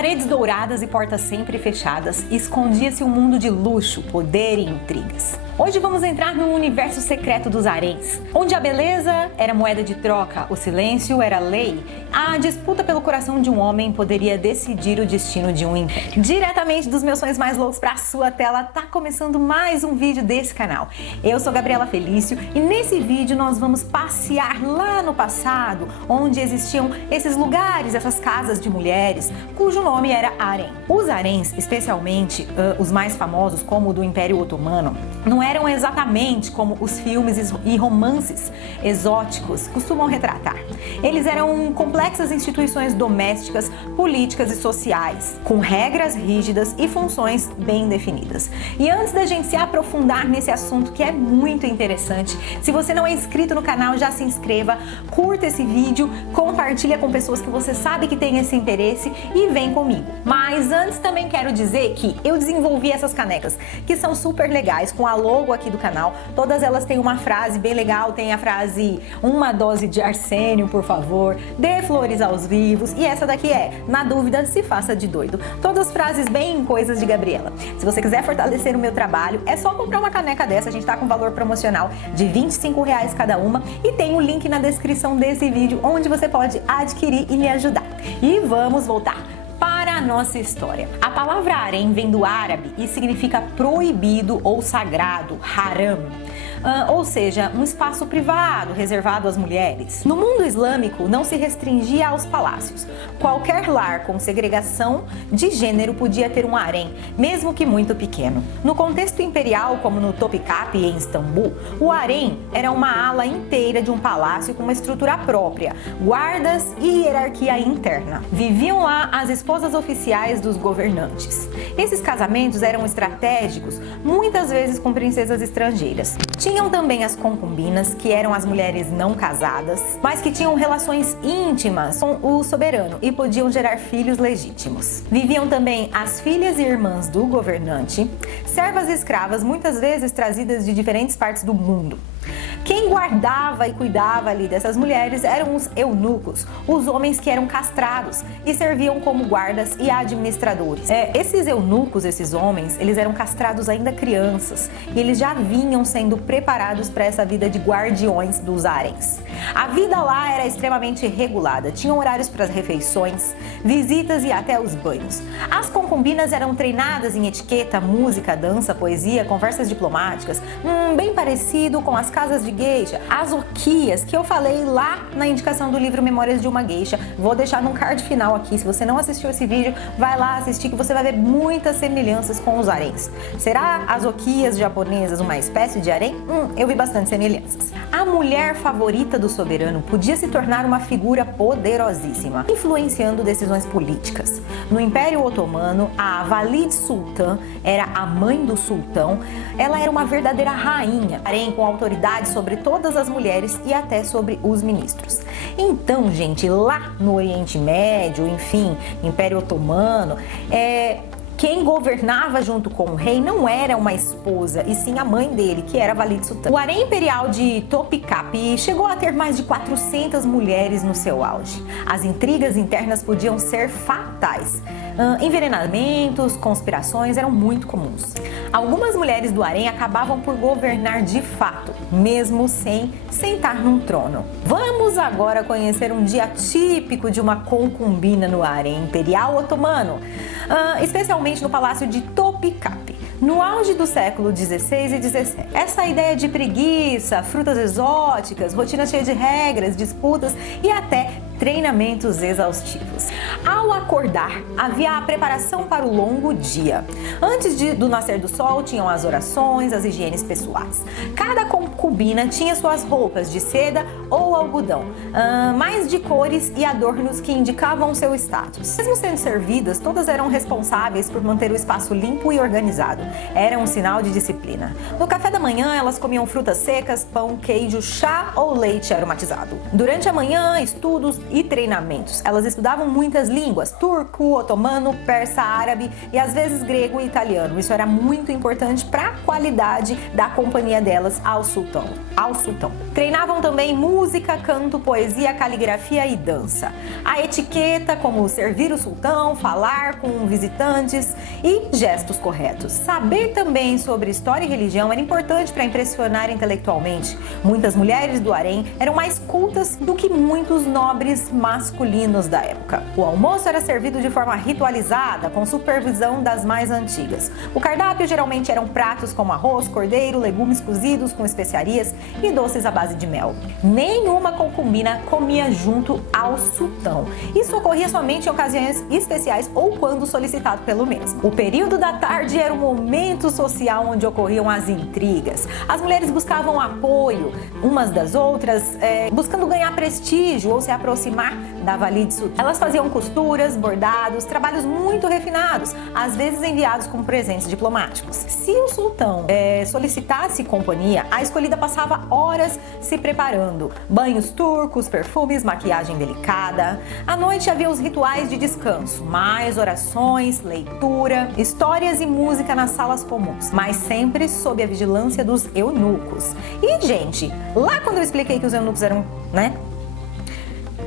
paredes douradas e portas sempre fechadas, escondia-se um mundo de luxo, poder e intrigas. Hoje vamos entrar no universo secreto dos haréns, onde a beleza era moeda de troca, o silêncio era lei, a disputa pelo coração de um homem poderia decidir o destino de um império. Diretamente dos meus sonhos mais loucos para a sua tela, tá começando mais um vídeo desse canal. Eu sou Gabriela Felício e nesse vídeo nós vamos passear lá no passado, onde existiam esses lugares, essas casas de mulheres, cujo nome era harém. Os haréns, especialmente os mais famosos, como o do Império Otomano, não eram exatamente como os filmes e romances exóticos costumam retratar. Eles eram complexas instituições domésticas, políticas e sociais, com regras rígidas e funções bem definidas. E antes da gente se aprofundar nesse assunto que é muito interessante, se você não é inscrito no canal, já se inscreva, curta esse vídeo, compartilha com pessoas que você sabe que tem esse interesse e vem comigo. Mas antes também quero dizer que eu desenvolvi essas canecas, que são super legais, com a logo aqui do canal. Todas elas têm uma frase bem legal, tem a frase "uma dose de arsênio, por favor", "dê flores aos vivos", e essa daqui é "na dúvida, se faça de doido". Todas frases bem coisas de Gabriela. Se você quiser fortalecer o meu trabalho, é só comprar uma caneca dessa, a gente tá com valor promocional de R$25 cada uma e tem o link na descrição desse vídeo onde você pode adquirir e me ajudar. E vamos voltar para a nossa história. A palavra harém vem do árabe e significa proibido ou sagrado, haram. Ou seja, um espaço privado, reservado às mulheres. No mundo islâmico, não se restringia aos palácios. Qualquer lar com segregação de gênero podia ter um harém, mesmo que muito pequeno. No contexto imperial, como no Topkapi em Istambul, o harém era uma ala inteira de um palácio com uma estrutura própria, guardas e hierarquia interna. Viviam lá as esposas oficiais dos governantes. Esses casamentos eram estratégicos, muitas vezes com princesas estrangeiras. Tinham também as concubinas, que eram as mulheres não casadas, mas que tinham relações íntimas com o soberano e podiam gerar filhos legítimos. Viviam também as filhas e irmãs do governante, servas e escravas, muitas vezes trazidas de diferentes partes do mundo. Quem guardava e cuidava ali dessas mulheres eram os eunucos, os homens que eram castrados e serviam como guardas e administradores. Esses eunucos, esses homens, eles eram castrados ainda crianças e eles já vinham sendo preparados para essa vida de guardiões dos haréns. A vida lá era extremamente regulada, tinham horários para as refeições, visitas e até os banhos. As concubinas eram treinadas em etiqueta, música, dança, poesia, conversas diplomáticas, bem parecido com as casas de geisha, as okias, que eu falei lá na indicação do livro Memórias de uma Geisha. Vou deixar no card final aqui, se você não assistiu esse vídeo, vai lá assistir que você vai ver muitas semelhanças com os haréns. Será as okias japonesas uma espécie de harém? Eu vi bastante semelhanças. A mulher favorita do soberano podia se tornar uma figura poderosíssima, influenciando decisões políticas. No Império Otomano, a Valide Sultan era a mãe do sultão, ela era uma verdadeira rainha, harém com autoridade sobre todas as mulheres e até sobre os ministros. Então, gente, lá no Oriente Médio, enfim, Império Otomano, quem governava junto com o rei não era uma esposa, e sim a mãe dele, que era Valide Sultan. O harém imperial de Topkapi chegou a ter mais de 400 mulheres no seu auge. As intrigas internas podiam ser fatais. Envenenamentos, conspirações eram muito comuns. Algumas mulheres do harém acabavam por governar de fato, mesmo sem sentar num trono. Vamos agora conhecer um dia típico de uma concubina no harém imperial otomano, especialmente no palácio de Topkapi, no auge do século XVI e XVII. Essa ideia de preguiça, frutas exóticas, rotina cheia de regras, disputas e até treinamentos exaustivos. Ao acordar, havia a preparação para o longo dia. Antes do nascer do sol, tinham as orações, as higienes pessoais. Cada concubina tinha suas roupas de seda ou algodão, mais de cores e adornos que indicavam seu status. Mesmo sendo servidas, todas eram responsáveis por manter o espaço limpo e organizado. Era um sinal de disciplina. No café da manhã, elas comiam frutas secas, pão, queijo, chá ou leite aromatizado. Durante a manhã, estudos, e treinamentos. Elas estudavam muitas línguas, turco, otomano, persa, árabe e às vezes grego e italiano. Isso era muito importante para a qualidade da companhia delas ao sultão. Treinavam também música, canto, poesia, caligrafia e dança. A etiqueta, como servir o sultão, falar com visitantes e gestos corretos. Saber também sobre história e religião era importante para impressionar intelectualmente. Muitas mulheres do harém eram mais cultas do que muitos nobres masculinos da época. O almoço era servido de forma ritualizada, com supervisão das mais antigas. O cardápio geralmente eram pratos como arroz, cordeiro, legumes cozidos com especiarias e doces à base de mel. Nenhuma concubina comia junto ao sultão. Isso ocorria somente em ocasiões especiais ou quando solicitado pelo mesmo. O período da tarde era o momento social onde ocorriam as intrigas. As mulheres buscavam apoio umas das outras, buscando ganhar prestígio ou se aproximar da valide sultã. Elas faziam costuras, bordados, trabalhos muito refinados, às vezes enviados como presentes diplomáticos. Se o sultão solicitasse companhia, a escolhida passava horas se preparando. Banhos turcos, perfumes, maquiagem delicada. À noite havia os rituais de descanso, mais orações, leitura, histórias e música nas salas comuns, mas sempre sob a vigilância dos eunucos. E, gente, lá quando eu expliquei que os eunucos eram,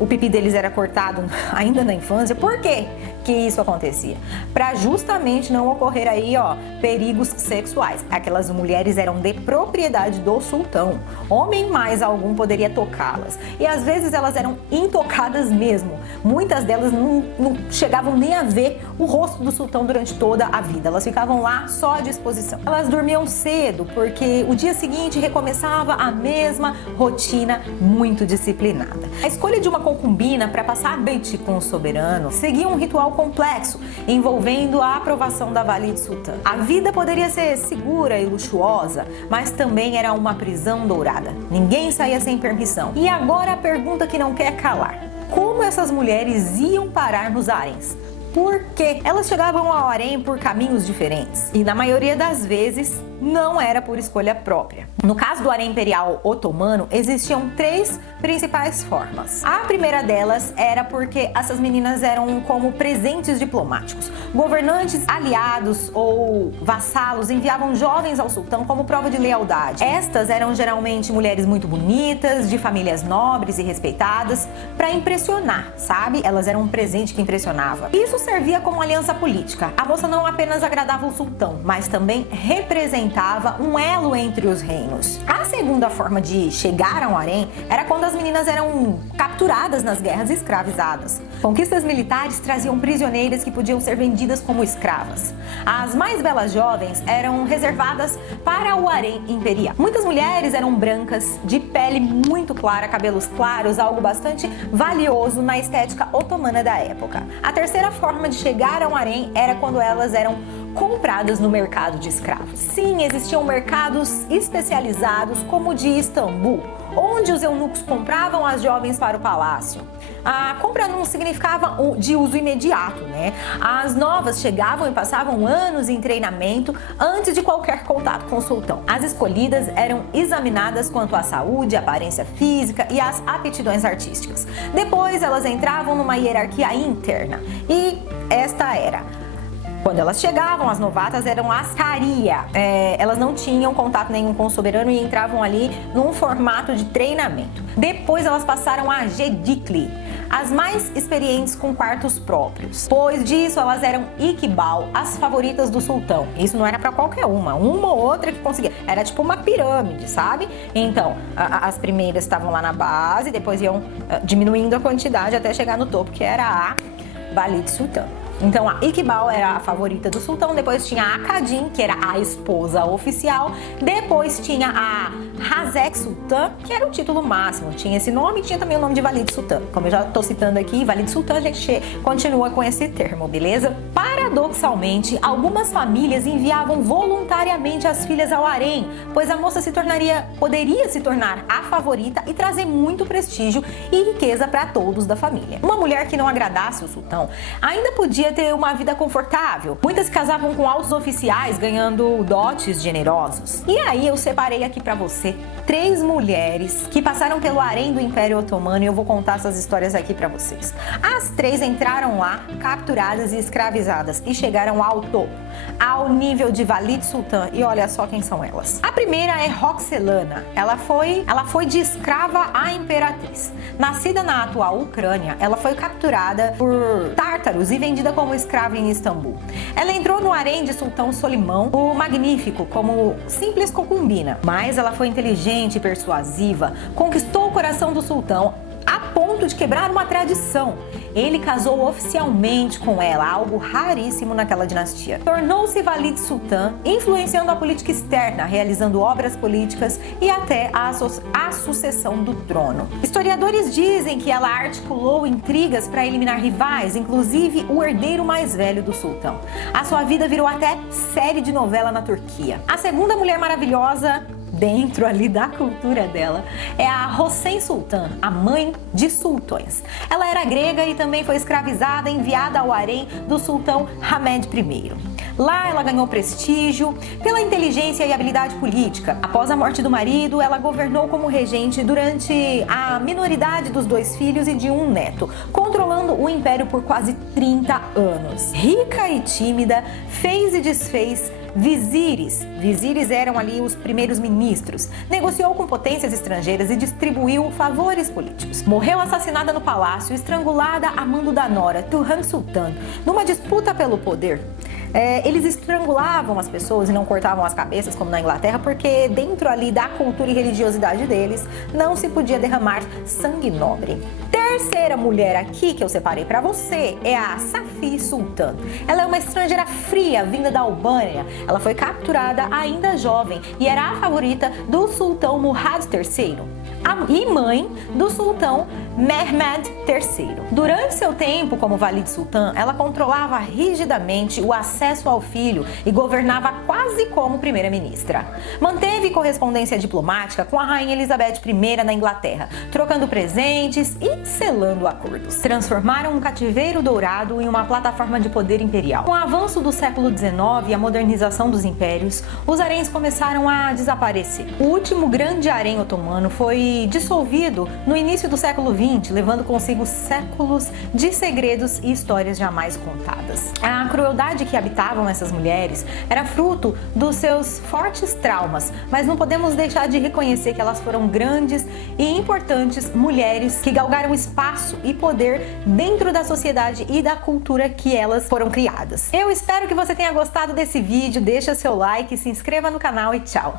o pipi deles era cortado ainda na infância, por quê que isso acontecia? Para justamente não ocorrer aí, perigos sexuais. Aquelas mulheres eram de propriedade do sultão. Homem mais algum poderia tocá-las. E às vezes elas eram intocadas mesmo. Muitas delas não chegavam nem a ver o rosto do sultão durante toda a vida. Elas ficavam lá só à disposição. Elas dormiam cedo porque o dia seguinte recomeçava a mesma rotina muito disciplinada. A escolha de uma concubina para passar a noite com o soberano seguia um ritual complexo, envolvendo a aprovação da valide sultã. A vida poderia ser segura e luxuosa, mas também era uma prisão dourada. Ninguém saía sem permissão. E agora a pergunta que não quer calar: como essas mulheres iam parar nos haréns? Por quê? Elas chegavam ao harém por caminhos diferentes e, na maioria das vezes, não era por escolha própria. No caso do harém imperial otomano, existiam 3 principais formas. A primeira delas era porque essas meninas eram como presentes diplomáticos. Governantes, aliados ou vassalos enviavam jovens ao sultão como prova de lealdade. Estas eram geralmente mulheres muito bonitas, de famílias nobres e respeitadas, para impressionar, sabe? Elas eram um presente que impressionava. Isso servia como aliança política. A moça não apenas agradava o sultão, mas também representava um elo entre os reinos. A segunda forma de chegar ao harém era quando as meninas eram capturadas nas guerras e escravizadas. Conquistas militares traziam prisioneiras que podiam ser vendidas como escravas. As mais belas jovens eram reservadas para o harém imperial. Muitas mulheres eram brancas, de pele muito clara, cabelos claros, algo bastante valioso na estética otomana da época. A terceira forma de chegar ao harém era quando elas eram compradas no mercado de escravos. Sim, existiam mercados especializados como o de Istambul, onde os eunucos compravam as jovens para o palácio. A compra não significava de uso imediato, né? As novas chegavam e passavam anos em treinamento antes de qualquer contato com o sultão. As escolhidas eram examinadas quanto à saúde, aparência física e às aptidões artísticas. Depois elas entravam numa hierarquia interna e esta era: quando elas chegavam, as novatas eram as caria. Elas não tinham contato nenhum com o soberano e entravam ali num formato de treinamento. Depois elas passaram a gedikli, as mais experientes com quartos próprios. Depois disso, elas eram iqbal, as favoritas do sultão. Isso não era para qualquer uma ou outra que conseguia. Era tipo uma pirâmide, sabe? Então, as primeiras estavam lá na base, depois iam diminuindo a quantidade até chegar no topo, que era a valide sultã. Então a Iqbal era a favorita do sultão, depois tinha a Kadin, que era a esposa oficial, depois tinha a Hazek Sultan, que era o título máximo, tinha esse nome e tinha também o nome de valide sultã. Como eu já estou citando aqui, valide sultã, a gente continua com esse termo, beleza? Para Paradoxalmente, algumas famílias enviavam voluntariamente as filhas ao harém, pois a moça poderia se tornar a favorita e trazer muito prestígio e riqueza para todos da família. Uma mulher que não agradasse o sultão ainda podia ter uma vida confortável. Muitas se casavam com altos oficiais, ganhando dotes generosos. E aí eu separei aqui para você 3 mulheres que passaram pelo harém do Império Otomano e eu vou contar essas histórias aqui para vocês. As 3 entraram lá, capturadas e escravizadas e chegaram ao topo, ao nível de Valide Sultan, e olha só quem são elas. A primeira é Roxelana. Ela foi de escrava a imperatriz. Nascida na atual Ucrânia, ela foi capturada por tártaros e vendida como escrava em Istambul. Ela entrou no harém de Sultão Solimão, o Magnífico, como simples concubina, mas ela foi inteligente e persuasiva, conquistou o coração do sultão a ponto de quebrar uma tradição. Ele casou oficialmente com ela, algo raríssimo naquela dinastia. Tornou-se Valide Sultan, influenciando a política externa, realizando obras políticas e até a sucessão do trono. Historiadores dizem que ela articulou intrigas para eliminar rivais, inclusive o herdeiro mais velho do sultão. A sua vida virou até série de novela na Turquia. A segunda mulher maravilhosa dentro ali da cultura dela é a Hossein Sultan, a mãe de sultões. Ela era grega e também foi escravizada e enviada ao harém do sultão Hamed I. Lá ela ganhou prestígio pela inteligência e habilidade política. Após a morte do marido, ela governou como regente durante a minoridade dos 2 filhos e de um neto, controlando o império por quase 30 anos. Rica e tímida, fez e desfez vizires. Vizires eram ali os primeiros ministros. Negociou com potências estrangeiras e distribuiu favores políticos. Morreu assassinada no palácio, estrangulada a mando da nora, Turhan Sultan, numa disputa pelo poder. Eles estrangulavam as pessoas e não cortavam as cabeças como na Inglaterra, porque dentro ali da cultura e religiosidade deles não se podia derramar sangue nobre. Terceira mulher aqui que eu separei para você é a Safi Sultan. Ela é uma estrangeira fria vinda da Albânia. Ela foi capturada ainda jovem e era a favorita do sultão Murad III e mãe do sultão Mehmed III. Durante seu tempo como Valide Sultan, ela controlava rigidamente o acesso ao filho e governava quase como primeira-ministra. Manteve correspondência diplomática com a rainha Elizabeth I na Inglaterra, trocando presentes e selando acordos. Transformaram um cativeiro dourado em uma plataforma de poder imperial. Com o avanço do século XIX e a modernização dos impérios, os haréns começaram a desaparecer. O último grande harém otomano foi dissolvido no início do século XX, levando consigo séculos de segredos e histórias jamais contadas. A crueldade que habitavam essas mulheres era fruto dos seus fortes traumas, mas não podemos deixar de reconhecer que elas foram grandes e importantes mulheres que galgaram espaço e poder dentro da sociedade e da cultura que elas foram criadas. Eu espero que você tenha gostado desse vídeo, deixa seu like, se inscreva no canal e tchau!